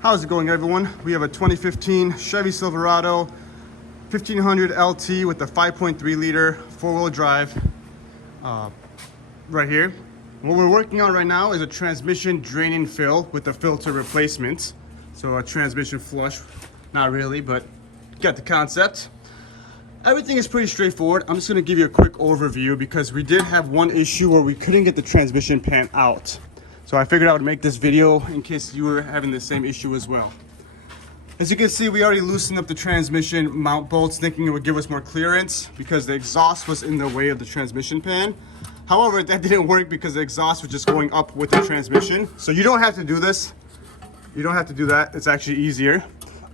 How's it going, everyone? We have a 2015 Chevy Silverado 1500 LT with a 5.3 liter four-wheel drive right here. What we're working on right now is a transmission drain and fill with a filter replacement. So a transmission flush, not really, but get the concept. Everything is pretty straightforward. I'm just gonna give you a quick overview because we did have one issue where we couldn't get the transmission pan out. So I figured I would make this video in case you were having the same issue as well. As you can see, we already loosened up the transmission mount bolts thinking it would give us more clearance because the exhaust was in the way of the transmission pan. However, that didn't work because the exhaust was just going up with the transmission. So you don't have to do this. You don't have to do that. It's actually easier.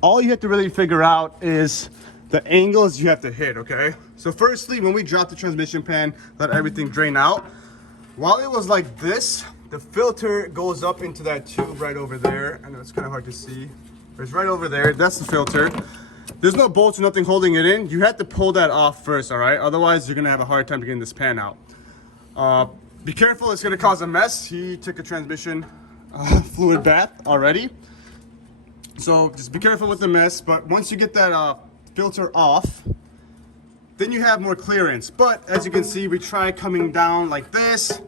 All you have to really figure out is the angles you have to hit, okay? So firstly, when we drop the transmission pan, let everything drain out. While it was like this, the filter goes up into that tube right over there. I know it's kind of hard to see. It's right over there. That's the filter. There's no bolts or nothing holding it in. You have to pull that off first, all right? Otherwise, you're gonna have a hard time getting this pan out. Be careful, it's gonna cause a mess. He took a transmission fluid bath already. So just be careful with the mess. But once you get that filter off, then you have more clearance. But as you can see, we try coming down like this.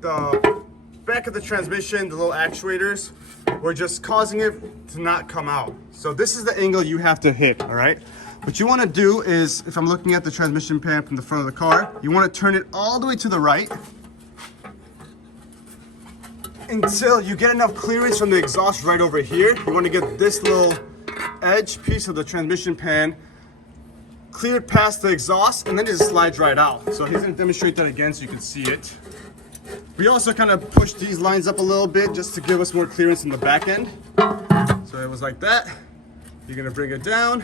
The back of the transmission, the little actuators, we're just causing it to not come out. So this is the angle you have to hit, all right? What you wanna do is, if I'm looking at the transmission pan from the front of the car, you wanna turn it all the way to the right until you get enough clearance from the exhaust right over here. You wanna get this little edge piece of the transmission pan cleared past the exhaust, and then it just slides right out. So he's gonna demonstrate that again so you can see it. We also kind of pushed these lines up a little bit just to give us more clearance in the back end. So it was like that. You're gonna bring it down,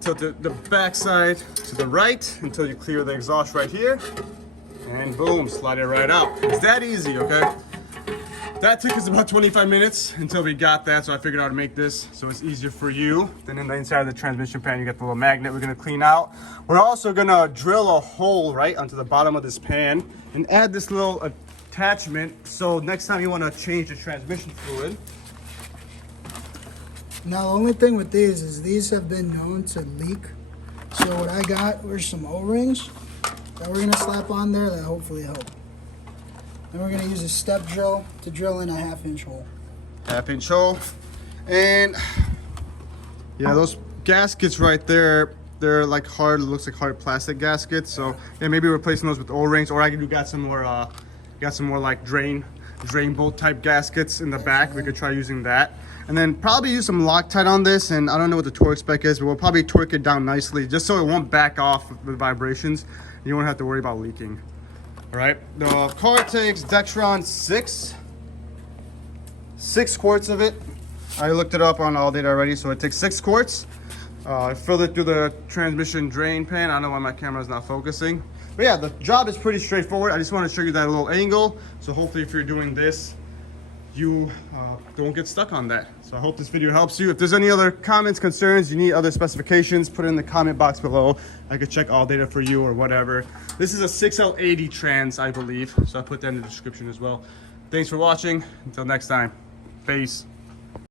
tilt the back side to the right until you clear the exhaust right here, and boom, slide it right out. It's that easy, okay? That took us about 25 minutes until we got that, so I figured I would make this so it's easier for you. Then in the inside of the transmission pan, you got the little magnet we're gonna clean out. We're also gonna drill a hole right onto the bottom of this pan and add this little attachment so next time you wanna change the transmission fluid. Now the only thing with these is these have been known to leak. So what I got were some O-rings that we're gonna slap on there that hopefully help. Then we're gonna use a step drill to drill in a 1/2-inch hole. 1/2-inch hole. And yeah, those gaskets right there, they're like hard, looks like hard plastic gaskets. So yeah, maybe replacing those with O-rings, or I got some more like drain bolt type gaskets in the back. We could try using that. And then probably use some Loctite on this, and I don't know what the torque spec is, but we'll probably torque it down nicely just so it won't back off with vibrations. You won't have to worry about leaking. All right, the car takes Dextron 6 quarts of it. I looked it up on All Data already, so it takes 6 quarts. I filled it through the transmission drain pan. I don't know why my camera is not focusing. But yeah, the job is pretty straightforward. I just want to show you that little angle. So hopefully if you're doing this, you don't get stuck on that. So I hope this video helps you. If there's any other comments, concerns, you need other specifications, put it in the comment box below. I could check All Data for you or whatever. This is a 6L80 trans, I believe. So I put that in the description as well. Thanks for watching. Until next time, peace.